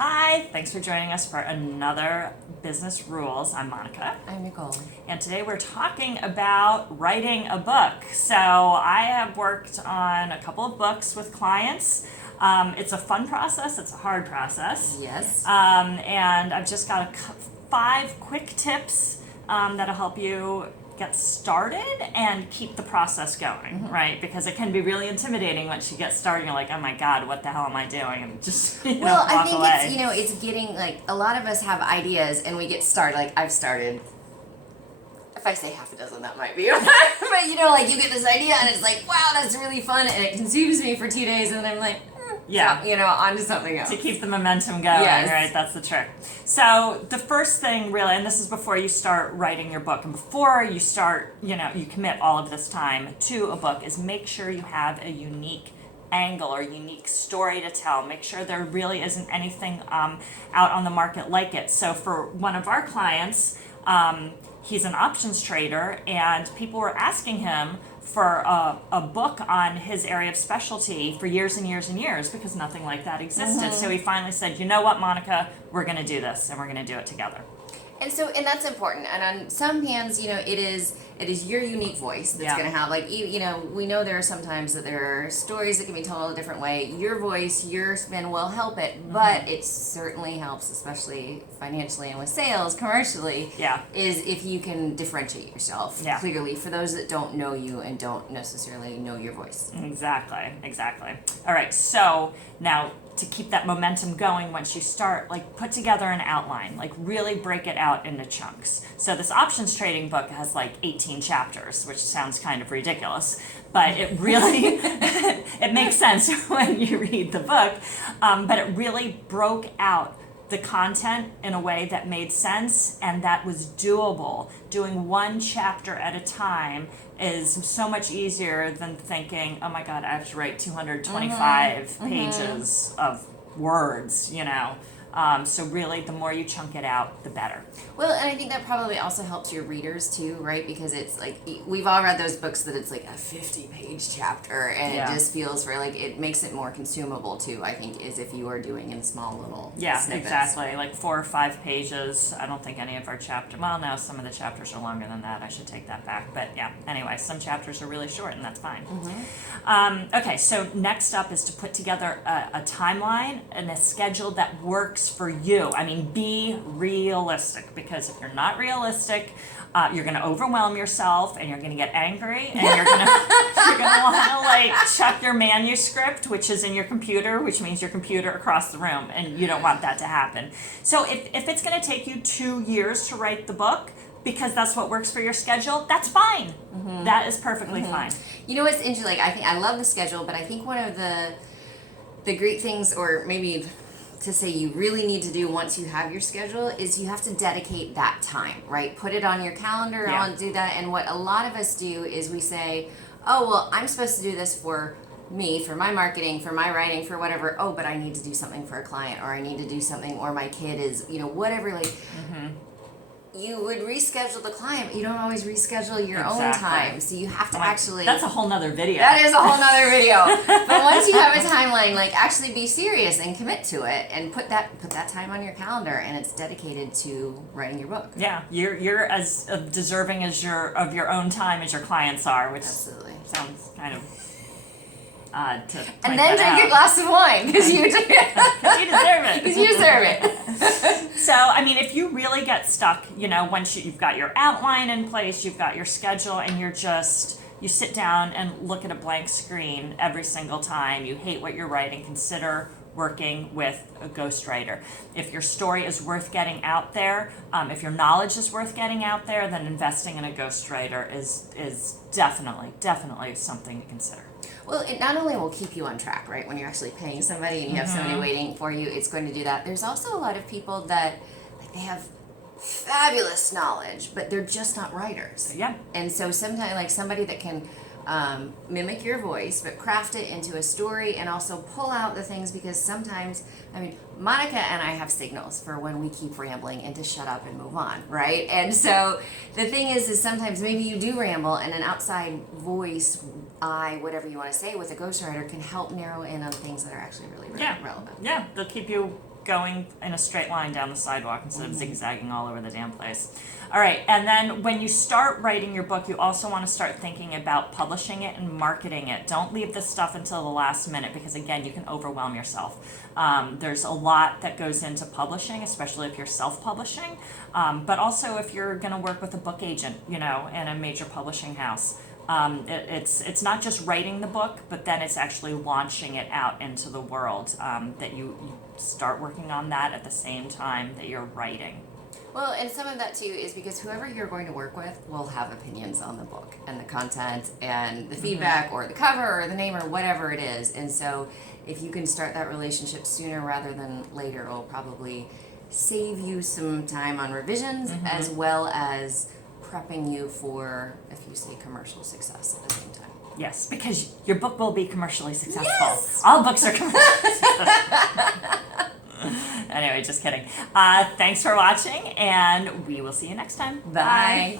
Hi, thanks for joining us for another Business Rules. I'm Monica. I'm Nicole. And today we're talking about writing a book. So I have worked on a couple of books with clients. It's a fun process, it's a hard process. Yes. And I've just got 5 quick tips that'll help you get started and keep the process going, right? Because it can be really intimidating once you get started. You're like, oh my God, what the hell am I doing? And just, Well, I walk think away. it's getting, like, a lot of us have ideas and we get started. Like, I've started, if I say half a dozen, that might be, but like, you get this idea and it's like, wow, that's really fun, and it consumes me for 2 days, and then I'm like, Yeah. on to something else. To keep the momentum going, Yes. right? That's the trick. So the first thing really, and this is before you start writing your book, and before you start, you commit all of this time to a book, is make sure you have a unique angle or unique story to tell. Make sure there really isn't anything out on the market like it. So for one of our clients, he's an options trader, and people were asking him for a book on his area of specialty for years and years and years because nothing like that existed. So he finally said, you know what, Monica, we're going to do this and we're going to do it together. And that's important. And on some hands, it is your unique voice that's going to have, like, we know there are sometimes that there are stories that can be told a different way. Your voice, your spin will help it, but it certainly helps, especially financially and with sales, commercially, is if you can differentiate yourself clearly for those that don't know you and don't necessarily know your voice. Exactly. All right, so now to keep that momentum going once you start, like, put together an outline, like really break it out into chunks. So this options trading book has like 18 chapters, which sounds kind of ridiculous, but it really, it makes sense when you read the book, but it really broke out the content in a way that made sense and that was doable. Doing one chapter at a time is so much easier than thinking, oh my God, I have to write 225 pages of words, So really, the more you chunk it out, the better. Well, and I think that probably also helps your readers too, right? Because it's like, we've all read those books that it's like a 50-page chapter, and it just feels it makes it more consumable too, I think, is if you are doing in small little snippets. Exactly. Like 4 or 5 pages. I don't think any of our chapters, well, no, some of the chapters are longer than that. I should take that back. But yeah, anyway, some chapters are really short, and that's fine. Okay, so next up is to put together a timeline and a schedule that works for you. I mean, be realistic, because if you're not realistic, you're going to overwhelm yourself and you're going to get angry, and you're going to want to like chuck your manuscript, which is in your computer, which means your computer across the room, and you don't want that to happen. So if it's going to take you 2 years to write the book, because that's what works for your schedule, that's fine. That is perfectly fine. You know what's interesting? Like, I love the schedule, but I think one of the great things, or maybe to say you really need to do once you have your schedule, is you have to dedicate that time, right? Put it on your calendar, I'll do that. And what a lot of us do is we say, oh, well, I'm supposed to do this for me, for my marketing, for my writing, for whatever. Oh, but I need to do something for a client, or I need to do something, or my kid is, whatever, like, you would reschedule the client, but you don't always reschedule your own time. So you have to actually... That's a whole nother video. That is a whole nother video. But once you have a timeline, like, actually be serious and commit to it, and put that time on your calendar, and it's dedicated to writing your book. Yeah, you're as deserving as of your own time as your clients are, which sounds kind of odd to point And then drink out. a glass of wine, because you deserve it. Because you deserve it. So, I mean, if you really get stuck, once you've got your outline in place, you've got your schedule, and you sit down and look at a blank screen every single time, you hate what you're writing, consider working with a ghostwriter. If your story is worth getting out there, if your knowledge is worth getting out there, then investing in a ghostwriter is definitely something to consider. Well, it not only will keep you on track, right? When you're actually paying somebody and you have somebody waiting for you, it's going to do that. There's also a lot of people that, like, they have fabulous knowledge, but they're just not writers. Yeah. And so sometimes, like, somebody that can mimic your voice, but craft it into a story, and also pull out the things, because sometimes, I mean, Monica and I have signals for when we keep rambling and to shut up and move on, right? And so the thing is sometimes maybe you do ramble, and an outside voice, whatever you want to say, with a ghostwriter can help narrow in on things that are actually really relevant. Yeah, they'll keep you going in a straight line down the sidewalk instead of zigzagging all over the damn place. All right, and then when you start writing your book, you also want to start thinking about publishing it and marketing it. Don't leave this stuff until the last minute because, again, you can overwhelm yourself. There's a lot that goes into publishing, especially if you're self-publishing, but also if you're going to work with a book agent, in a major publishing house. It's not just writing the book, but then it's actually launching it out into the world, that you start working on that at the same time that you're writing. Well, and some of that too is because whoever you're going to work with will have opinions on the book and the content and the feedback or the cover or the name or whatever it is. And so if you can start that relationship sooner rather than later, it'll probably save you some time on revisions as well as prepping you for, if you say, commercial success at the same time. Yes, because your book will be commercially successful. Yes! All books are commercially successful. Anyway, just kidding. Thanks for watching, and we will see you next time. Bye.